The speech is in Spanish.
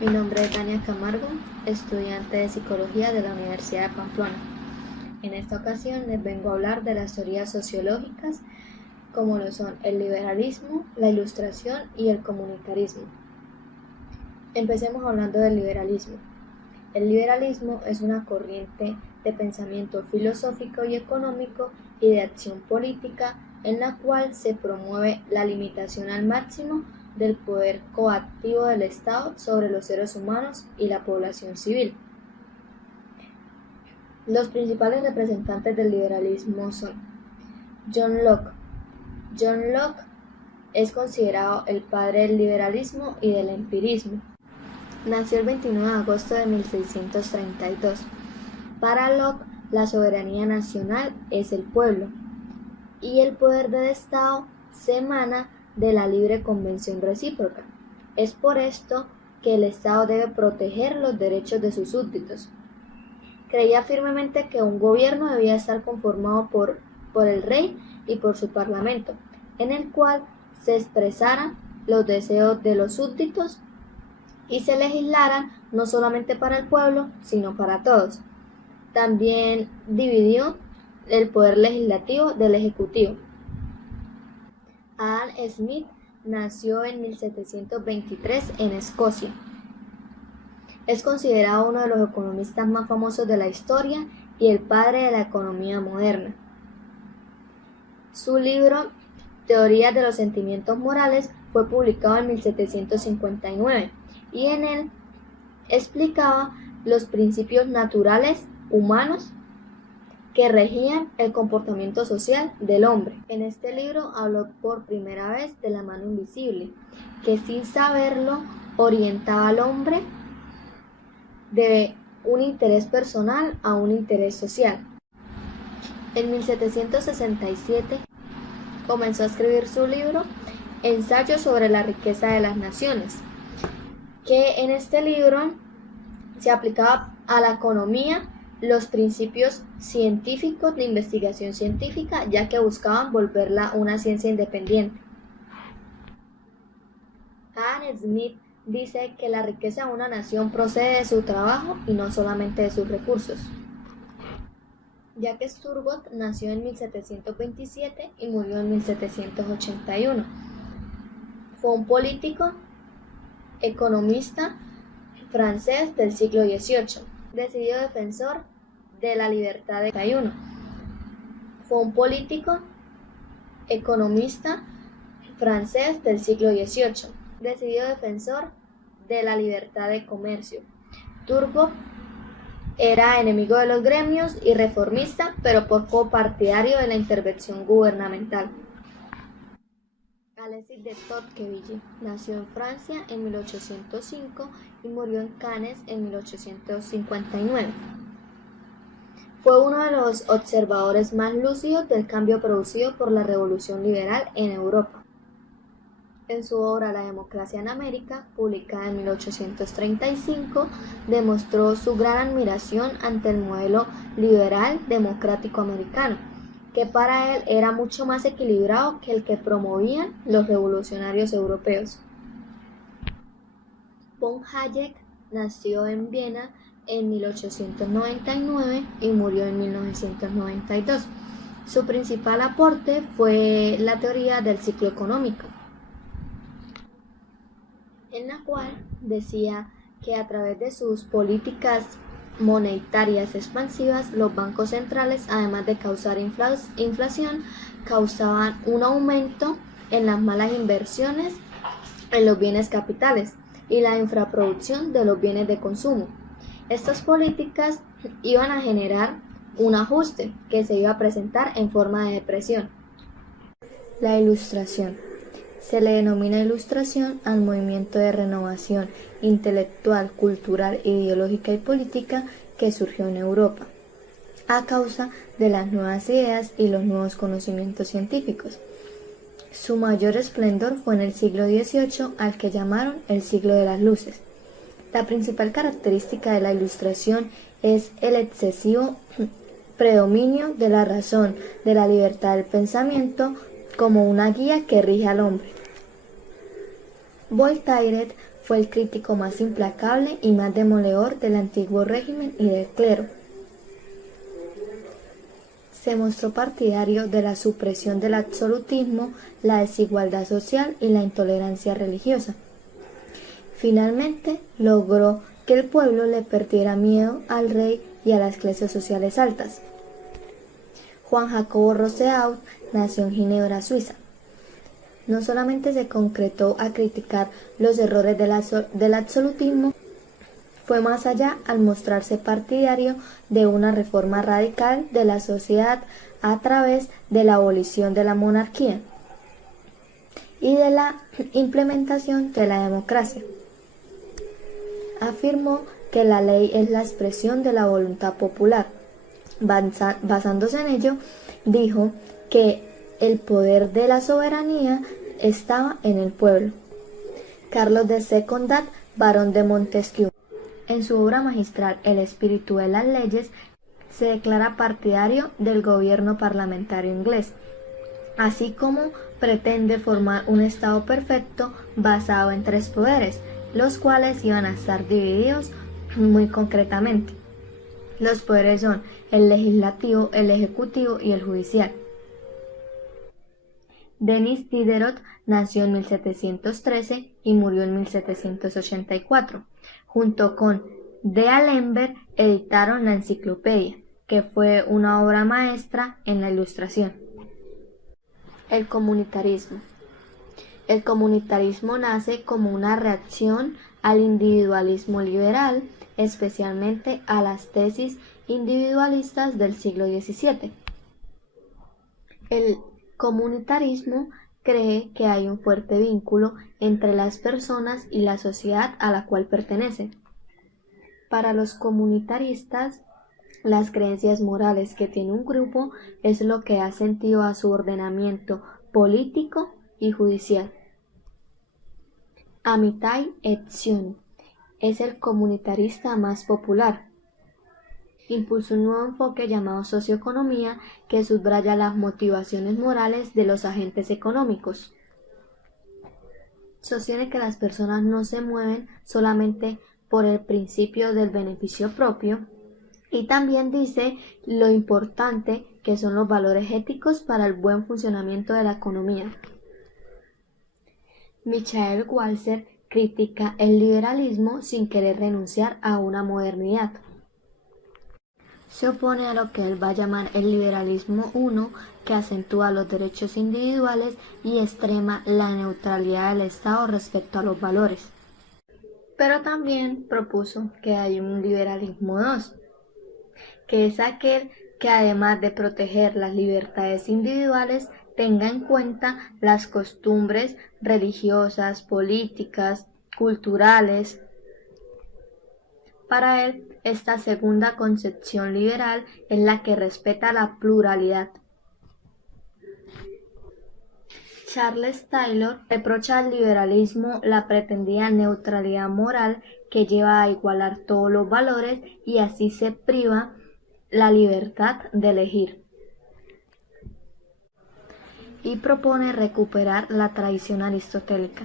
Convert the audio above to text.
Mi nombre es Tania Camargo, estudiante de Psicología de la Universidad de Pamplona. En esta ocasión les vengo a hablar de las teorías sociológicas como lo son el liberalismo, la ilustración y el comunitarismo. Empecemos hablando del liberalismo. El liberalismo es una corriente de pensamiento filosófico y económico y de acción política en la cual se promueve la limitación al máximo del poder coactivo del Estado sobre los seres humanos y la población civil. Los principales representantes del liberalismo son John Locke. John Locke es considerado el padre del liberalismo y del empirismo. Nació el 29 de agosto de 1632. Para Locke, la soberanía nacional es el pueblo y el poder del Estado se emana de la libre convención recíproca. Es por esto que el Estado debe proteger los derechos de sus súbditos. Creía firmemente que un gobierno debía estar conformado por el rey y por su parlamento, en el cual se expresaran los deseos de los súbditos y se legislaran no solamente para el pueblo, sino para todos. También dividió el poder legislativo del ejecutivo. Adam Smith nació en 1723 en Escocia. Es considerado uno de los economistas más famosos de la historia y el padre de la economía moderna. Su libro Teoría de los sentimientos morales fue publicado en 1759 y en él explicaba los principios naturales humanos que regían el comportamiento social del hombre. En este libro habló por primera vez de la mano invisible, que sin saberlo orientaba al hombre de un interés personal a un interés social. En 1767 comenzó a escribir su libro Ensayo sobre la riqueza de las naciones, que en este libro se aplicaba a la economía los principios científicos de investigación científica, ya que buscaban volverla una ciencia independiente. Adam Smith dice que la riqueza de una nación procede de su trabajo y no solamente de sus recursos. Jacques Turgot nació en 1727 y murió en 1781. Fue un político, economista francés del siglo XVIII, decidido defensor de la libertad de 41. Fue un político, economista francés del siglo XVIII, decidido defensor de la libertad de comercio. Turgot era enemigo de los gremios y reformista, pero poco partidario de la intervención gubernamental. Alexis de Tocqueville nació en Francia en 1805 y murió en Cannes en 1859. Fue uno de los observadores más lúcidos del cambio producido por la Revolución Liberal en Europa. En su obra La democracia en América, publicada en 1835, demostró su gran admiración ante el modelo liberal democrático americano, que para él era mucho más equilibrado que el que promovían los revolucionarios europeos. Von Hayek nació en Viena en 1899 y murió en 1992. Su principal aporte fue la teoría del ciclo económico, en la cual decía que a través de sus políticas monetarias expansivas, los bancos centrales, además de causar inflación, causaban un aumento en las malas inversiones en los bienes capitales y la infraproducción de los bienes de consumo. Estas políticas iban a generar un ajuste que se iba a presentar en forma de depresión. La ilustración. Se le denomina ilustración al movimiento de renovación intelectual, cultural, ideológica y política que surgió en Europa, a causa de las nuevas ideas y los nuevos conocimientos científicos. Su mayor esplendor fue en el siglo XVIII, al que llamaron el siglo de las luces. La principal característica de la ilustración es el excesivo predominio de la razón, de la libertad del pensamiento, como una guía que rige al hombre. Voltaire Fue el crítico más implacable y más demoledor del antiguo régimen y del clero. Se mostró partidario de la supresión del absolutismo, la desigualdad social y la intolerancia religiosa. Finalmente, logró que el pueblo le perdiera miedo al rey y a las clases sociales altas. Juan Jacobo Rousseau nació en Ginebra, Suiza. No solamente se concretó a criticar los errores del absolutismo, fue más allá al mostrarse partidario de una reforma radical de la sociedad a través de la abolición de la monarquía y de la implementación de la democracia. Afirmó que la ley es la expresión de la voluntad popular. Basándose en ello, dijo que el poder de la soberanía estaba en el pueblo. Carlos de Secondat, barón de Montesquieu, en su obra magistral El espíritu de las leyes, se declara partidario del gobierno parlamentario inglés, así como pretende formar un Estado perfecto basado en 3 poderes, los cuales iban a estar divididos muy concretamente. Los poderes son el legislativo, el ejecutivo y el judicial. Denis Diderot nació en 1713 y murió en 1784. Junto con D'Alembert editaron la Enciclopedia, que fue una obra maestra en la Ilustración. El comunitarismo. El comunitarismo nace como una reacción al individualismo liberal, especialmente a las tesis individualistas del siglo XVII. El comunitarismo cree que hay un fuerte vínculo entre las personas y la sociedad a la cual pertenecen. Para los comunitaristas, las creencias morales que tiene un grupo es lo que da sentido a su ordenamiento político y judicial. Amitai Etzioni es el comunitarista más popular. Impulsó un nuevo enfoque llamado socioeconomía que subraya las motivaciones morales de los agentes económicos. Sostiene que las personas no se mueven solamente por el principio del beneficio propio, y también dice lo importante que son los valores éticos para el buen funcionamiento de la economía. Michael Walzer critica el liberalismo sin querer renunciar a una modernidad. Se opone a lo que él va a llamar el liberalismo 1, que acentúa los derechos individuales y extrema la neutralidad del Estado respecto a los valores. Pero también propuso que hay un liberalismo 2, que es aquel que además de proteger las libertades individuales, tenga en cuenta las costumbres religiosas, políticas, culturales. Para él, esta segunda concepción liberal es la que respeta la pluralidad. Charles Taylor reprocha al liberalismo la pretendida neutralidad moral que lleva a igualar todos los valores y así se priva la libertad de elegir. Y propone recuperar la tradición aristotélica.